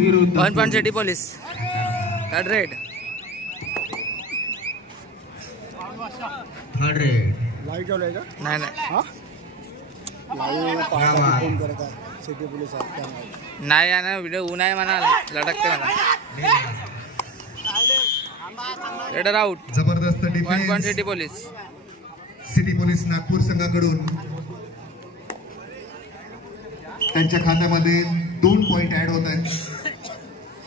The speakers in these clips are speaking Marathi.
विरुद्ध 1 point city police. Third raid. Third red. Live ठेवलंय का? नाही नाही हा लाईव्ह फोन करत आहे सिटी पोलीस नाही आहे ना. व्हिडिओ ऊन आहे म्हणा. लटकते म्हणा. Raider out. जबरदस्त 1 point defence city police. City police Nagpur संघाकडून. त्यांच्या खात्यामध्ये 2 पॉइंट ऍड होत आहेत.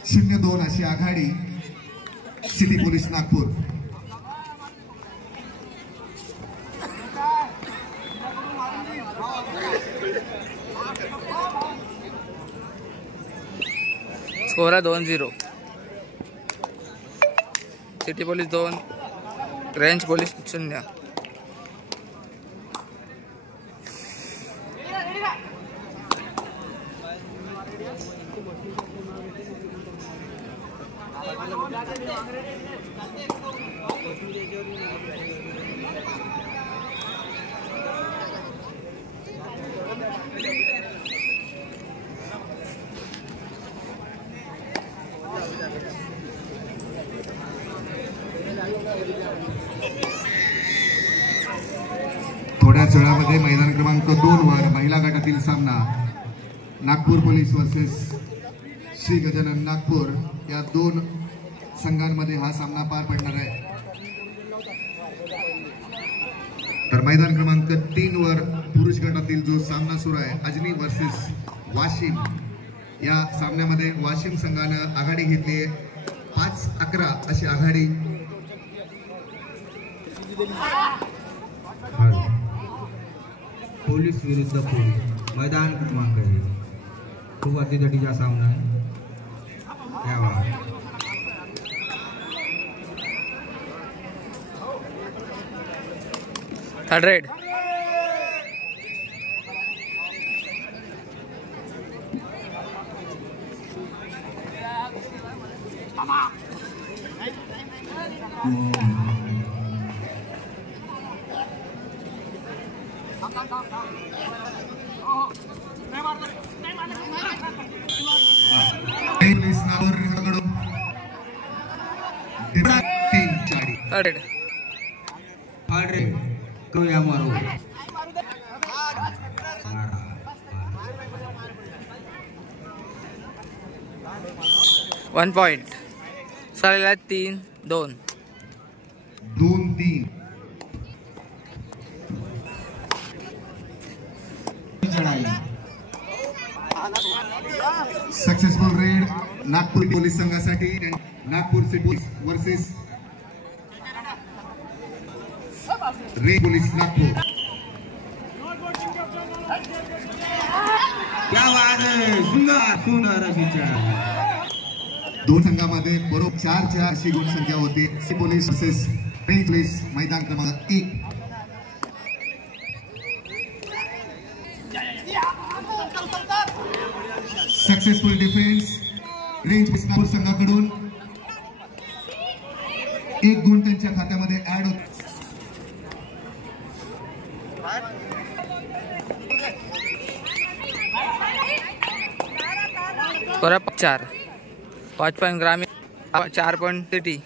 0-2 अशी आघाडी सिटी पोलीस नागपूर. स्कोर आहे 2-0. City police 2 range police 0. थोड्याच वेळामध्ये मैदान क्रमांक 2 वर महिला गटातील सामना नागपूर पोलीस वर्सेस श्री गजानन नागपूर या 2 संघांमध्ये हा सामना पार पडणार आहे. तर मैदान क्रमांक 3 वर पुरुष गटातील जो सामना सुरू आहे अजनी वर्सेस वाशिम. या सामन्यामध्ये वाशिम संघानं आघाडी घेतली आहे. 5-11 अशी आघाडी. पोलीस विरुद्ध पोलीस मैदान क्रमांक 1. खूप अतितटीचा सामना आहे. Third raid. पोलीस नागपूरकडून 3-4. Third raid. Third raid. करूया मारू. 1 पॉइंट. चालेल 3-2. 2-3. सक्सेसफुल रेड नागपूर पोलीस संघासाठी. Nagpur city police versus red police Nagpur. क्या बात है. सुंदर सुंदर अशी चढाई. 2 संघामध्ये बरोबर 4-4 अशी गुणसंख्या होती. City police versus red police मैदान क्रमांक 1. सक्सेसफुल डिफेन्स रेंज नागपूर संघाकडून. 1 गुण त्यांच्या खात्यामध्ये ऍड होत. स्कोर 4. 5 पॉइंट ग्रामीण. 4 पॉइंट सिटी.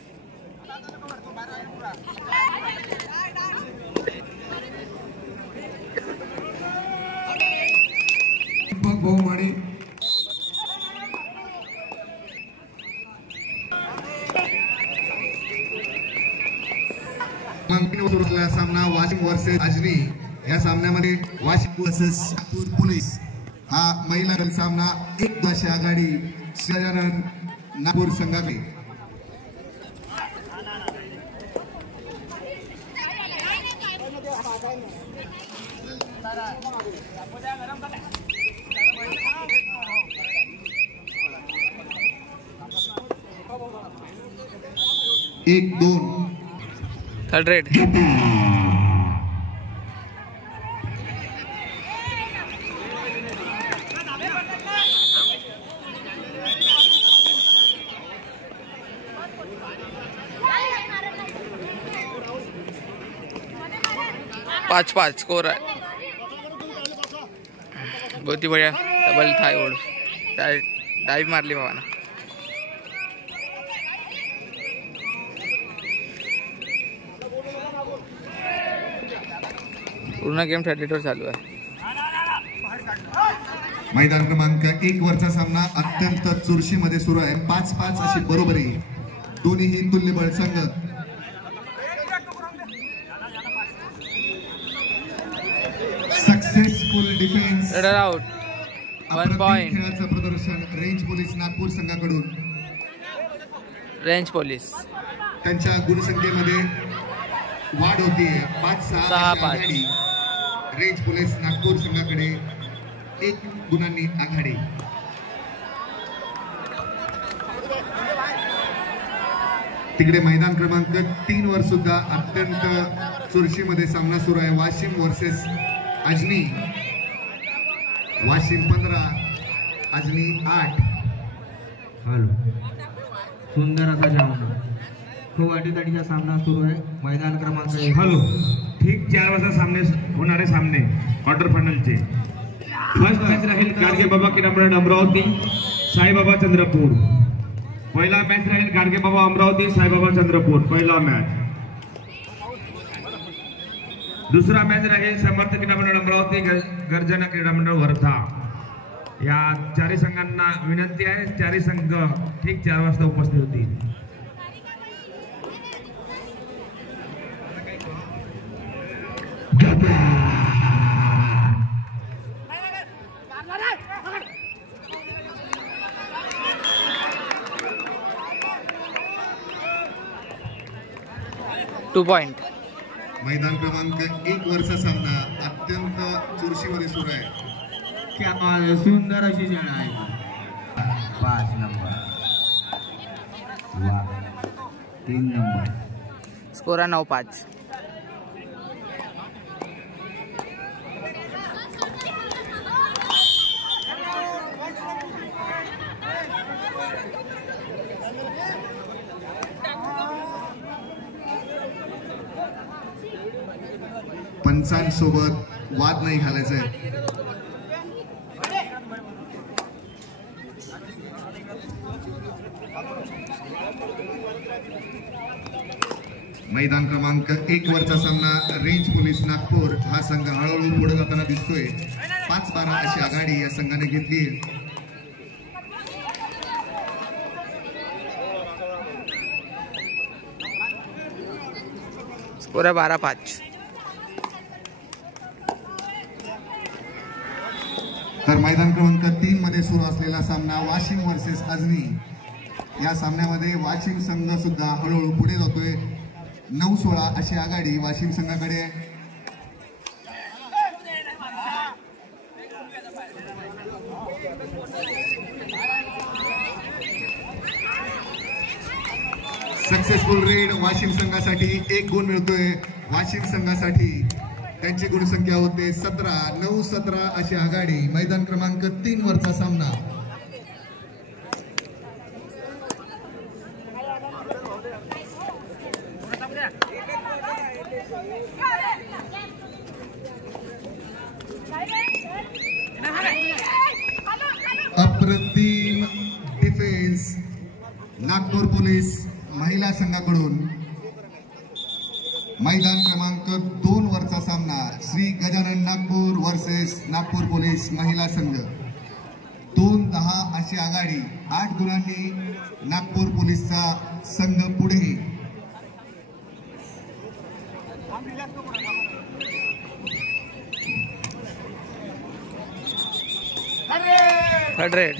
बहुमाडी सामना वाशिम वर्सेस अजनी. या सामन्यामध्ये वाशिम वर्सेस नागपूर पोलीस हा महिला दल सामना 1-2 आघाडी गजानन नागपूर संघाकडे. एक 2. Third red. 5-5 स्कोर है। बहुत ही बढ़िया डबल था डाईव्ह मारली भावानं. पूर्ण गेम 32 चालू आहे. मैदान क्रमांक 1 वरचा सामना अत्यंत चुरशीमध्ये सुरू आहे. 5-5 अशी बरोबरी, दोन्हीही तुल्यबळ संघ. Successful defence, out. 1 पॉइंट. खेळाचं प्रदर्शन रेंज पोलीस नागपूर संघाकडून. रेंज पोलीस त्यांच्या गुणसंख्येमध्ये वाढ होतीये. 5-6 रेंज पोलीस नागपूर संघाकडे 1 गुणांनी आघाडी. तिकडे मैदान क्रमांक 3 वर सुद्धा अत्यंत चुरशीमध्ये सामना सुरू आहे. वाशिम वर्सेस अजनी. वाशिम 15, अजनी 8. हॅलो, सुंदर असा सामना, खूप अटीतटीचा सामना सुरू आहे. मैदान क्रमांक 1. हॅलो, ठीक 4 वाजता सामने होणारे सामने क्वार्टर फायनलचे. फर्स्ट मॅच राहील गाडगे बाबा क्रीडामंडळ अमरावती साईबाबा चंद्रपूर. पहिला मॅच राहील गाडगे बाबा अमरावती साईबाबा चंद्रपूर, पहिला मॅच. दुसरा मॅच राहील समर्थ क्रीडामंडळ अमरावती गर्जना क्रीडामंडळ वर्धा. या 4 संघांना विनंती आहे, 4 संघ ठीक 4 वाजता उपस्थित होतील. Two point. मैदान क्रमांक 1 वरचा सामना अत्यंत चुरशीमध्ये सुरू आहे. क्या सुंदर अशी खेळ आहे. 5 नंबर, 3 नंबर. स्कोर आहे 9-5. पंचांसोबत वाद नाही घालायचा आहे. मैदान क्रमांक 1 वरचा सामना रेंज पोलीस नागपूर हा संघ हळूहळू पुढे जाताना दिसतोय. 5-12 अशी आघाडी या संघाने घेतली. स्कोर आहे 12-5. तर मैदान क्रमांक 3 मध्ये सुरू असलेला सामना वाशिम वर्सेस अजनी. या सामन्यामध्ये वाशिम संघ सुद्धा हळूहळू पुढे जातोय. 9-16 अशी आघाडी वाशिम संघाकडे. सक्सेसफुल रेड वाशिम संघासाठी 1 गुण मिळतोय. वाशिम संघासाठी त्यांची गुणसंख्या होते 17. 9-17 अशी आघाडी. मैदान क्रमांक 3 वरचा सामना. अप्रतिम डिफेन्स नागपूर पोलीस महिला संघाकडून. मैदान क्रमांक 2 वरचा सामना श्री गजानन नागपूर वर्सेस नागपूर पोलीस महिला संघ. 2-10 अशी आघाडी. 8 गुणांनी नागपूर पोलीसचा संघ पुढे. Third red.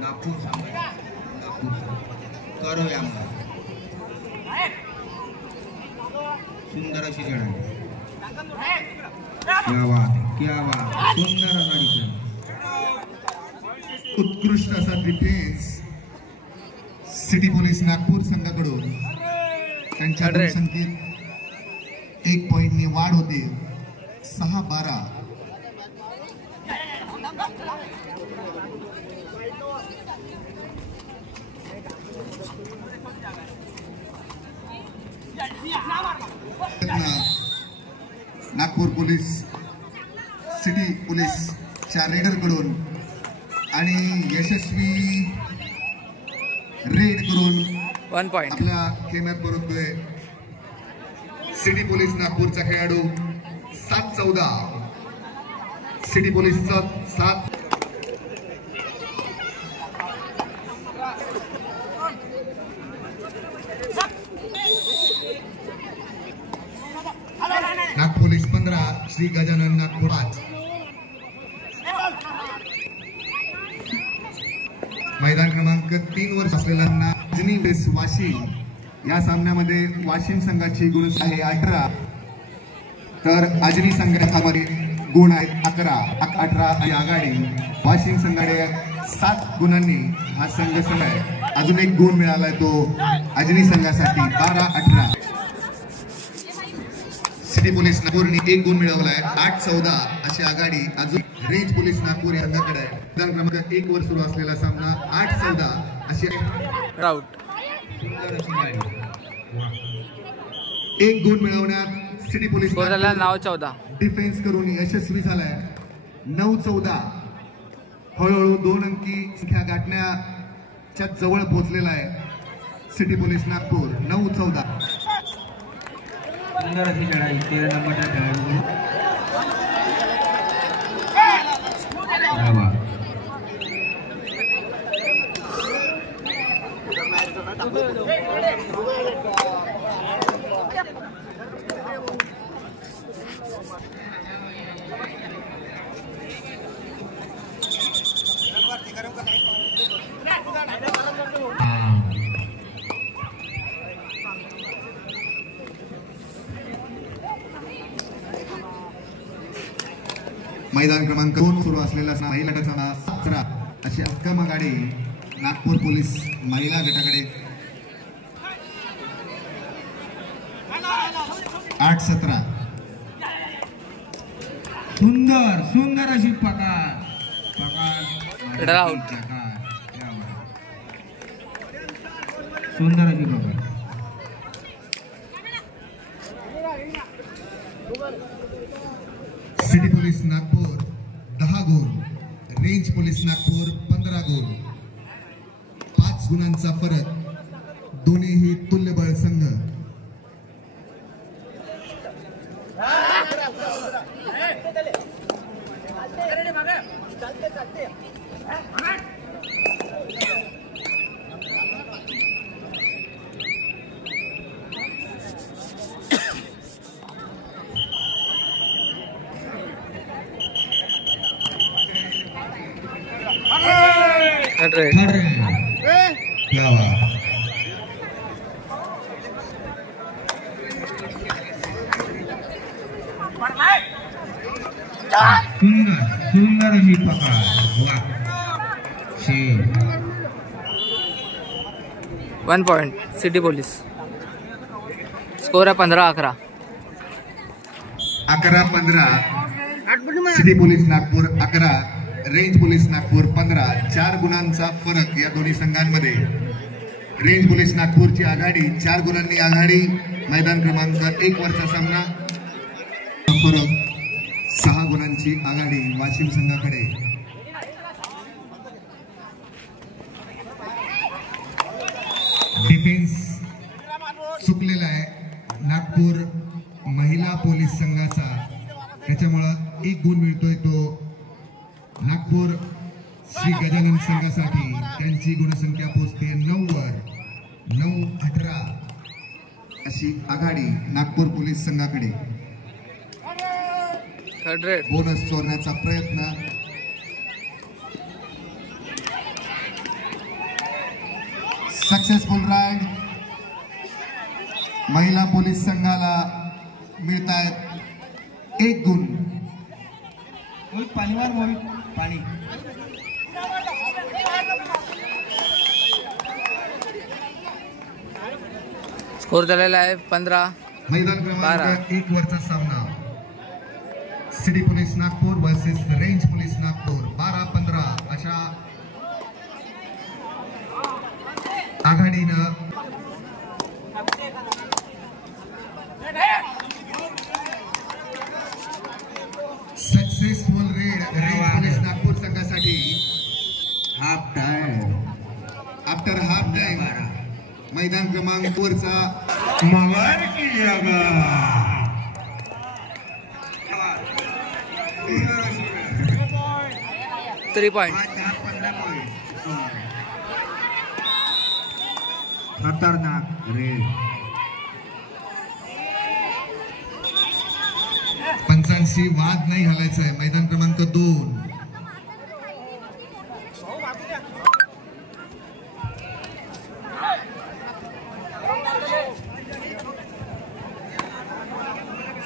नागपूर करो या सुंदर अशी खेळ आहे. क्या बात, क्या बात, सुंदर असा खेळ. उत्कृष्ट असा डिफेन्स सिटी पोलीस नागपूर संघाकडून. त्यांच्या संख्येत 1 पॉइंटनी वाढ होते. 6-12. नागपूर पोलीस सिटी पोलीसच्या रेडर कडून यशस्वी रेड करून 1 पॉइंट. आपल्या खेम्यात परततोय सिटी पोलीस नागपूरचा खेळाडू 7-14. सिटी पोलीसचा 7. नागपूर पोलीस 15, श्री गजानन नागपूर 5. मैदान क्रमांक 3 वर असलेला नाजनी बेस वाशिम या सामन्यामध्ये वाशिम संघाची गुण आहे 18, तर अजनी संघामध्ये गुण आहेत 11 आणि आघाडी वाशिम संघाने 7 गुणांनी हा संघ आहे. अजून एक गुण मिळालाय तो अजनी संघासाठी 12-18. सिटी पोलीस नागपूरने 1 गुण मिळवलाय 8-14 अशी आघाडी अजून रेंज पोलीस नागपूर या संघाकडे आहे. मैदान क्रमांक 1 वर सुरू असलेला सामना 8-14 अशी राऊट. 1 गुण मिळवण्यात सिटी पोलीस स्कोर झाला 9-14. डिफेन्स करून यशस्वी झालाय 9-14. हळूहळू 2 अंकी संख्या गाठण्याच्या जवळ पोहोचलेला आहे सिटी पोलीस नागपूर 9-14. सुंदर अशी लढाई 13 नंबरच्या खेळाडू. मैदान क्रमांक 2 सुरू असलेला महिला गटाचा 17 अशी अक्कम आघाडी नागपूर पोलीस महिला गटाकडे 8-17. सुंदर अशी पकार राऊट. सुंदर अशी पकार. सिटी पोलीस नागपूर 10 गुण, रेंज पोलीस नागपूर 15 गुण. 5 गुणांचा फरक, दोन्हीही तुल्यबळ संघ. सुंदर अशी पकार. 1 पॉइंट सिटी पोलीस. स्कोर आहे 15-11. 11-15. City police Nagpur 11, range police Nagpur 15. 4 गुणांचा फरक या दोन्ही संघांमध्ये. रेंज पोलीस नागपूरची आघाडी 4 गुणांनी आघाडी. मैदान क्रमांक 1 वरचा सामना फरक 6 गुणांची आघाडी वाशिम संघाकडे. डिफेन्स चुकलेला आहे नागपूर महिला पोलीस संघाचा, त्याच्यामुळं 1 गुण मिळतोय तो नागपूर श्री गजानन संघासाठी. त्यांची गुणसंख्या पोहोचते 9 वर. 9-18 अशी आघाडी नागपूर पोलीस संघाकडे. बोनस चोरण्याचा प्रयत्न. Successful ride. महिला पोलीस संघाला मिळतात 1 गुण. पाणीवार मोहित पाणी. स्कोर झालेला आहे 15. मैदान क्रमांक 1 वरचा सामना city police Nagpur versus range police Nagpur 12-15 अशा आघाडीनं successful red range police Nagpur संघासाठी. हा मैदान क्रमांक वरचा मगर की जगह 3 पॉइंट. खतरनाक रेड. पंचांशी वाद नाही घालायचा आहे. मैदान क्रमांक 2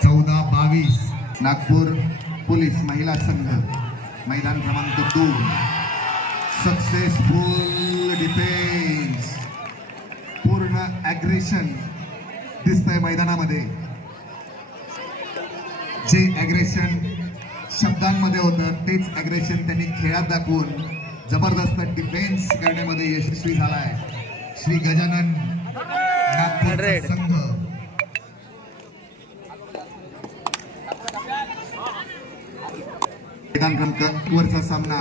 14-22 नागपूर पोलीस महिला संघ. मैदान क्रमांक 2 सक्सेसफुल डिफेन्स. पूर्ण ॲग्रेशन दिसतंय मैदानामध्ये. जे ॲग्रेशन शब्दांमध्ये होतं तेच ॲग्रेशन त्यांनी खेळात दाखवून जबरदस्त डिफेन्स करण्यामध्ये यशस्वी झालाय श्री गजानन नागपूर संघ. मैदान क्रमांक वरचा सामना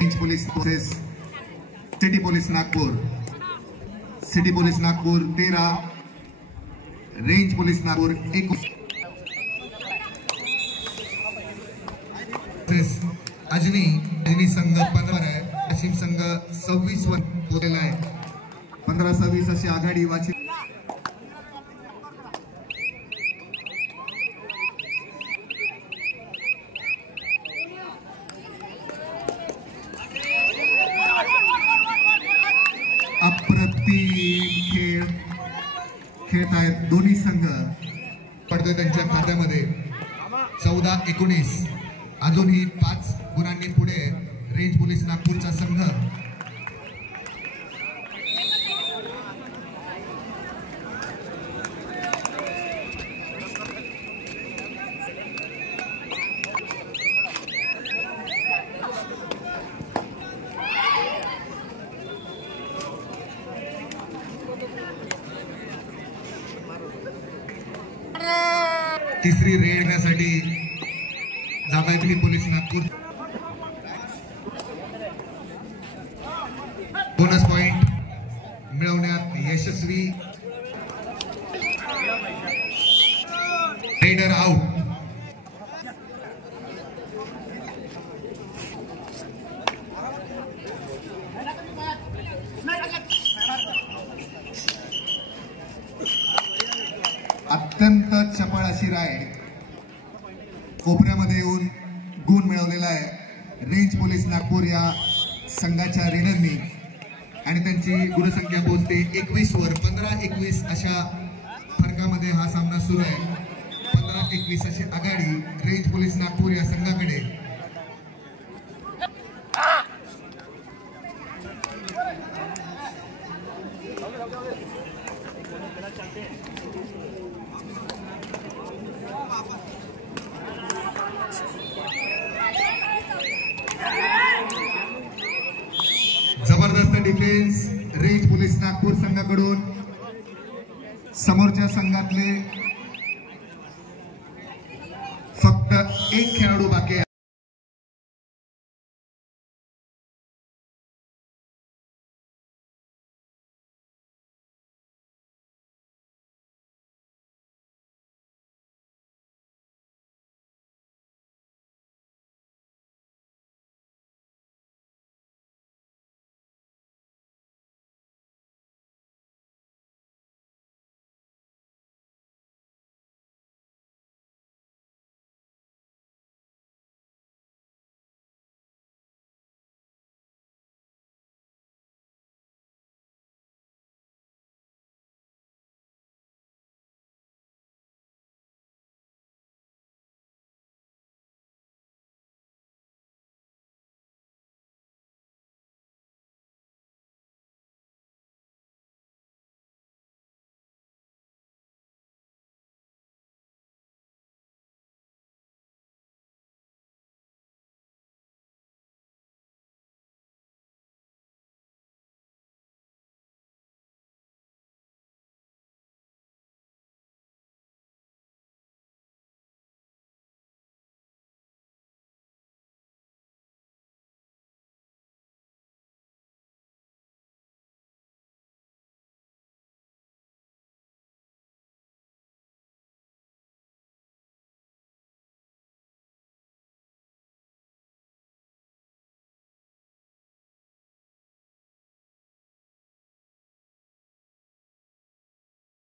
range police versus city police Nagpur. City police Nagpur 13, range police Nagpur 21. Ajni संघ 15 आहे. वाशिम संघ 26 वर पोहोचलेला आहे. 15-26 अशी आघाडी वाशिम. अप्रतिम खेळ खेळत आहेत दोन्ही संघ. पडतोय त्यांच्या खात्यामध्ये 14-19. अजूनही 5 गुणांनी पुढे रेंज पोलीस नागपूरचा संघ. तिसरी रेड घेण्यासाठी जात आहे पोलीस नागपूर. बोनस पॉइंट मिळवण्यात यशस्वी. Raider out. अत्यंत चपळ अशी राईड. कोपऱ्यामध्ये येऊन गुण मिळवलेला आहे रेंज पोलीस नागपूर या संघाच्या रेडरनी आणि त्यांची गुणसंख्या पोहोचते 21 वर. 15-21 अशा फरकामध्ये हा सामना सुरू आहे. 15-21 अशी आघाडी रेंज पोलीस नागपूर या संघाकडे. जबरदस्त डिफेन्स रेंज पोलीस नागपूर संघाकडून. समोरच्या संघातले फक्त एक खेळाडू बाकी आहे.